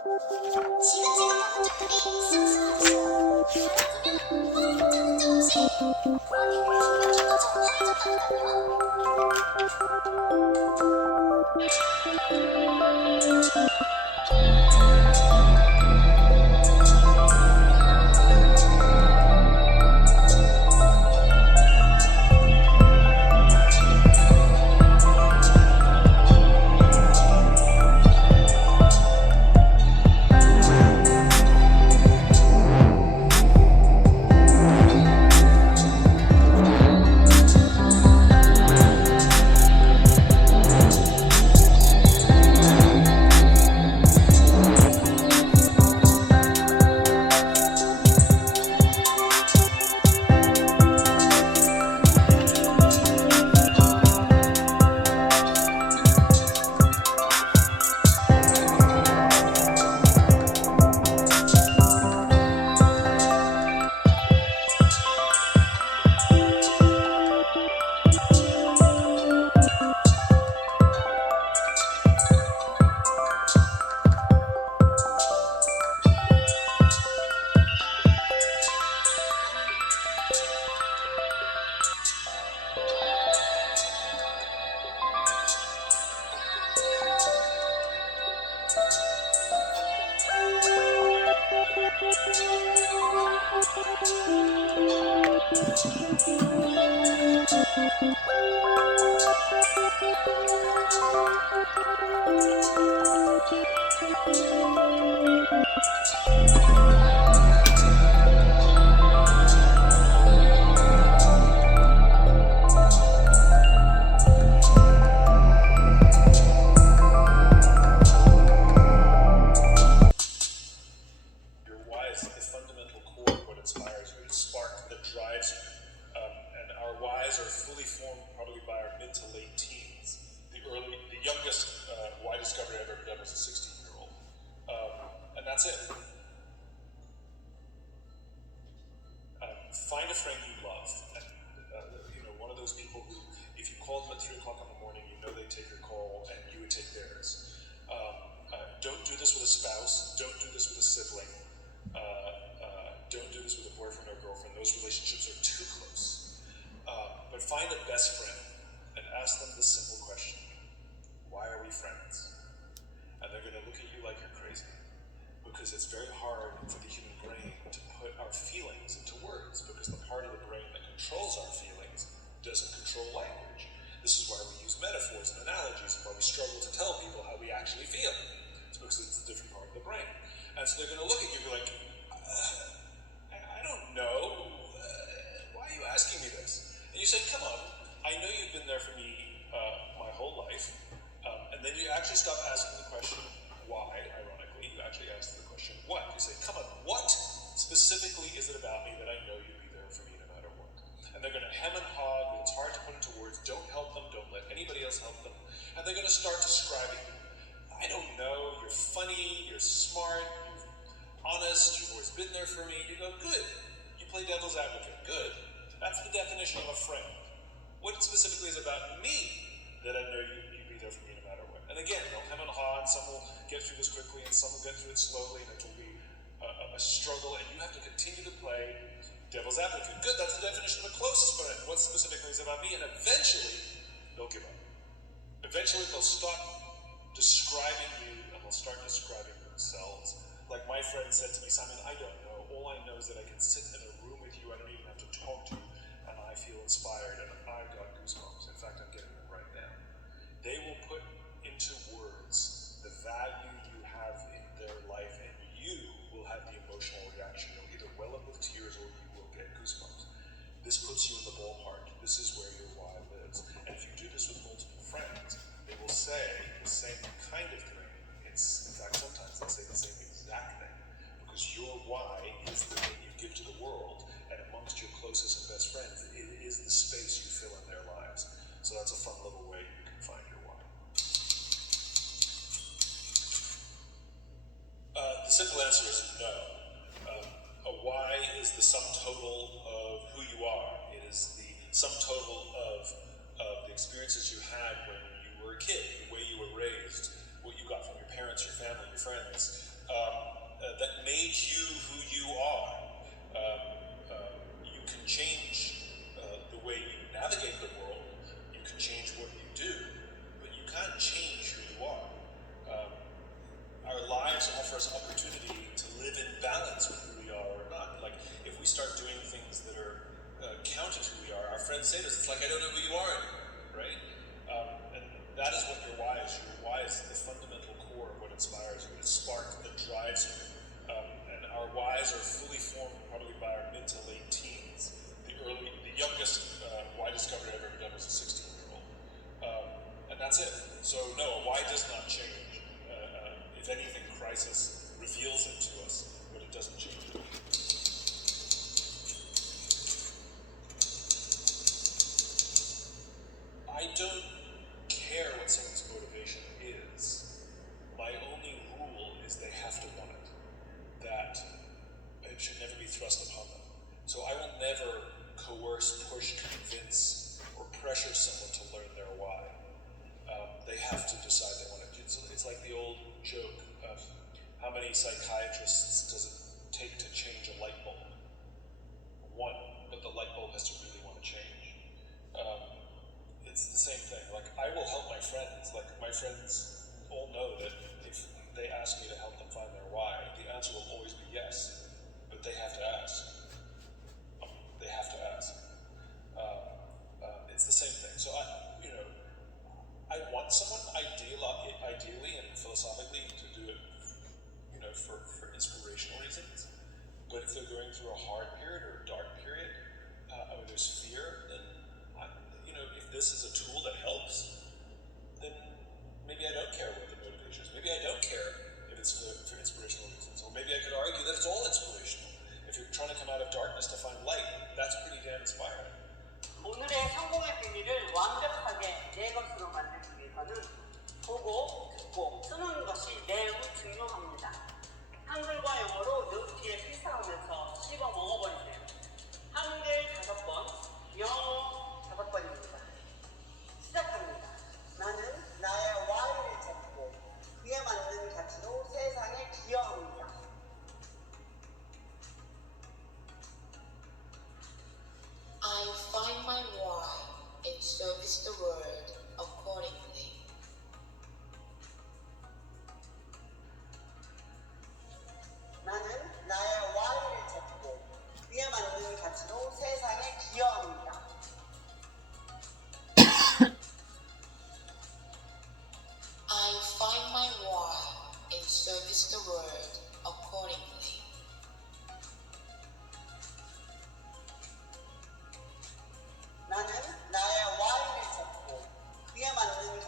지긋지긋한 흔적들이 쓱쓱하고 바라보면 뻔한 흔적 없이 아니 이거 좀 화려하다니까요. Find a friend you love, and one of those people who, if you called them at 3 o'clock in the morning, you know they'd take your call and you would take theirs. Don't do this with a spouse. Don't do this with a sibling. Don't do this with a boyfriend or girlfriend. Those relationships are too close. But find a best friend and ask them the simple question: why are we friends? And they're going to look at you like you're crazy, because it's very hard for the human brain to put our feelings into words, because the part of the brain that controls our feelings doesn't control language. This is why we use metaphors and analogies, and why we struggle to tell people how we actually feel. It's because it's a different part of the brain. And so they're going to look at you and be like, I don't know. Why are you asking me this? And you say, come on, I know you've been there for me my whole life. And then you actually stop asking the question, why, ironically. You actually ask the question, what? You say, come on, what specifically is it about me that I know you'd be there for me no matter what? And they're going to hem and haw, and it's hard to put into words. Don't help them. Don't let anybody else help them. And they're going to start describing you. I don't know. You're funny. You're smart. You're honest. You've always been there for me. You go, good. You play devil's advocate. Good. That's the definition of a friend. What specifically is about me that I know you'd be there for me no matter what? And again, they'll hem and haw, and some will get through this quickly, and some will get through it slowly, and it will be a struggle, and you have to continue to play devil's advocate. Good, that's the definition of the closest friend. What specifically is about me? And eventually, they'll give up. Eventually, they'll stop describing you, and they'll start describing themselves. Like my friend said to me, Simon, I don't know. All I know is that I can sit in a room with you, I don't even have to talk to you, and I feel inspired, and I've got goosebumps. In fact, I'm getting them right now. They will put into words the value you have in their life, and you will have the emotional reaction. You'll either well up with tears or you will get goosebumps. This puts you in the ballpark. This is where your why lives. And if you do this with multiple friends, they will say the same kind of thing. In fact, sometimes they'll say the same exact thing, because your why is the thing you give to the world, and amongst your closest and best friends, it is the space you fill in their lives. So that's a fun little way you can find your why. The simple answer is no. A why is the sum total of who you are. It is the sum total of the experiences you had when you were a kid, the way you were raised, what you got from your parents, your family, your friends. can change the way you navigate the world. You can change what you do, but you can't change who you are. Our lives offer us opportunity to live in balance with who we are or not. Like, if we start doing things that are counter to who we are, our friends say to us, it's like, I don't know who you are anymore, right? And that is what your why is. Your why is the fundamental core of what inspires you, the spark that drives you. And our whys are fully formed probably by our mid to late teens. The youngest why discovery I've ever done was a 16-year-old. And that's it. So no, a why does not change. If anything, crisis reveals it to us, but it doesn't change it. I don't care what someone's motivation is. My only rule is they have to want it. That it should never be thrust upon them. So I will never coerce, push, convince, or pressure someone to learn their why. They have to decide they want it. It's like the old joke of how many psychiatrists does it take to change a light bulb? One, but the light bulb has to really want to change. It's the same thing. Like, I will help my friends. Like, my friends all know that if they ask me to help them find their why, the answer will always be yes. But they have to ask. They have to ask. It's the same thing. So I want someone ideally and philosophically to do it, for inspirational reasons. But if they're going through a hard period or a dark period, there's fear, then if this is a tool that helps, then maybe I don't care what the motivation is. Maybe I don't care if it's for inspirational reasons. Or maybe I could argue that it's all inspirational. If you're trying to come out of darkness to find light, that's pretty damn inspiring. 오늘의 성공의 비밀을 완벽하게 내 것으로 만들기 위해서는 보고, 듣고, 쓰는 것이 매우 중요합니다. 한글과 영어로 노트에 필사하면서 씹어 먹어버리세요. 한글 5번, 영어 5번입니다. 시작합니다. 나는 나의 Y를 찾고 그에 맞는 가치로 세상에 기여합니다. I find my why and service the world accordingly. 나는 나의 Y를 찾고 그에 맞는 가치로 세상에 기여합니다. I find my why and service the world accordingly. 나는 나의 Y를 찾고 그에 맞는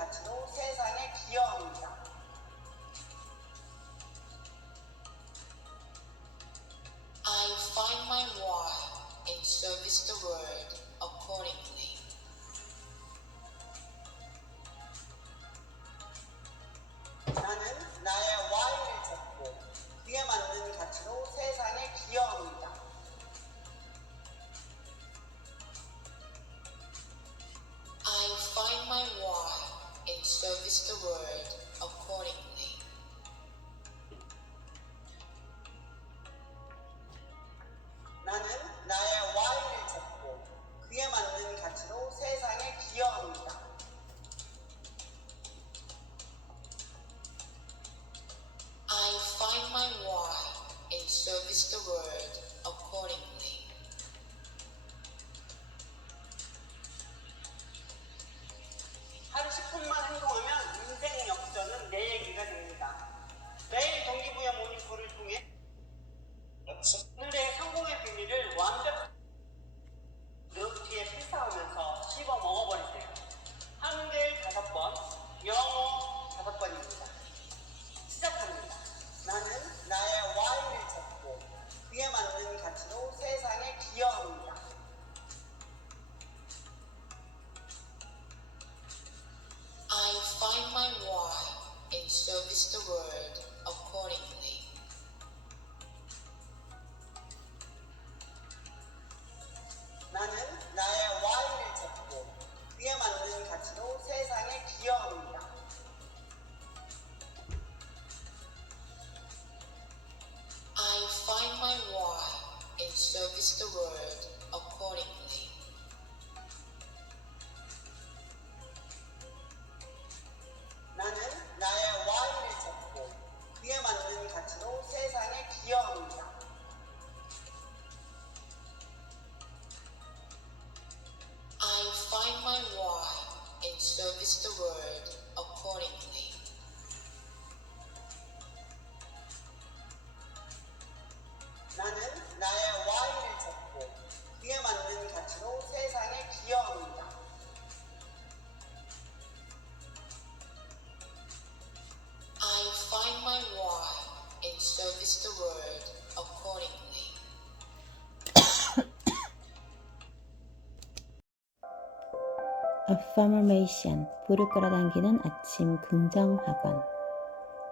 Affirmation, 불을 끌어당기는 아침 긍정학원.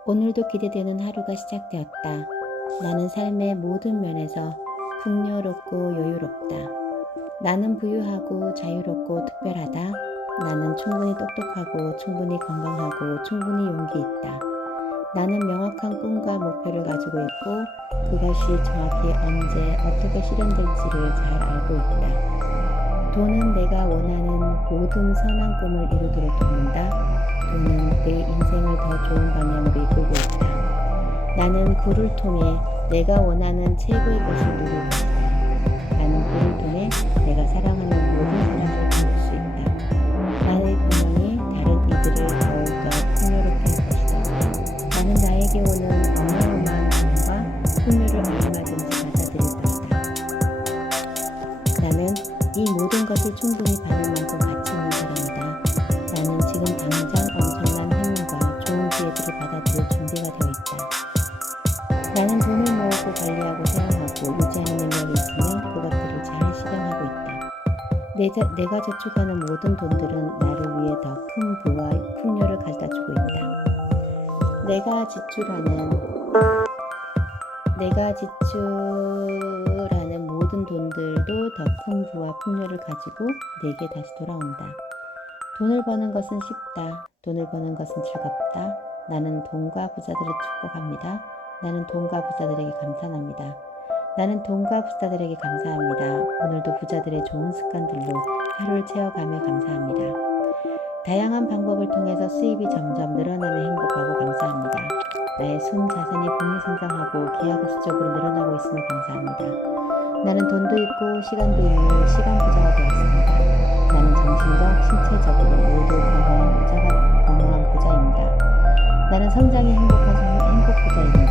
오늘도 기대되는 하루가 시작되었다. 나는 삶의 모든 면에서 풍요롭고 여유롭다. 나는 부유하고 자유롭고 특별하다. 나는 충분히 똑똑하고 충분히 건강하고 충분히 용기 있다. 나는 명확한 꿈과 목표를 가지고 있고 그것이 정확히 언제 어떻게 실현될지를 잘 알고 있다. 돈은 내가 원하는 모든 선한 꿈을 이루기를 돕는다. 돈은 내 인생을 더 좋은 방향으로 이끌고 있다. 나는 불을 통해 내가 원하는 최고의 것을 누릴 것이다. 나는 불을 통해 내가 사랑하는 모든 사람을 얻을 수 있다. 나의 번영이 다른 이들을 더욱더 풍요롭게 할 것이다. 나는 나에게 오는 어마어마한 돈과 풍요를 얼마든지 받아들일 것이다. 나는 이 모든 것을 충분히 받을 만큼 가치 있는 사람이다. 나는 지금 당장 엄청난 행운과 좋은 기회들을 받아들일 준비가 되어 있다. 나는 돈을 모으고 관리하고 사용하고 유지하는 능력이 있으며 그것들을 잘 실행하고 있다. 내가 저축하는 모든 돈들은 나를 위해 더 큰 부와 풍요를 가져다주고 있다. 내가 지출하는 모든 돈들도 더 큰 부와 풍요를 가지고 내게 다시 돌아온다. 돈을 버는 것은 쉽다. 돈을 버는 것은 즐겁다. 나는 돈과 부자들을 축복합니다. 나는 돈과 부자들에게 감사합니다. 나는 돈과 부자들에게 감사합니다. 오늘도 부자들의 좋은 습관들로 하루를 채워가며 감사합니다. 다양한 방법을 통해서 수입이 점점 늘어나는 행복하고 감사합니다. 나의 순 자산이 복리성장하고 기하급수적으로 늘어나고 있음을 감사합니다. 나는 돈도 있고 시간도 있는 시간 부자가 되었습니다. 나는 정신적, 신체적으로 모두 건강한 부자입니다. 나는 성장이 행복 부자입니다.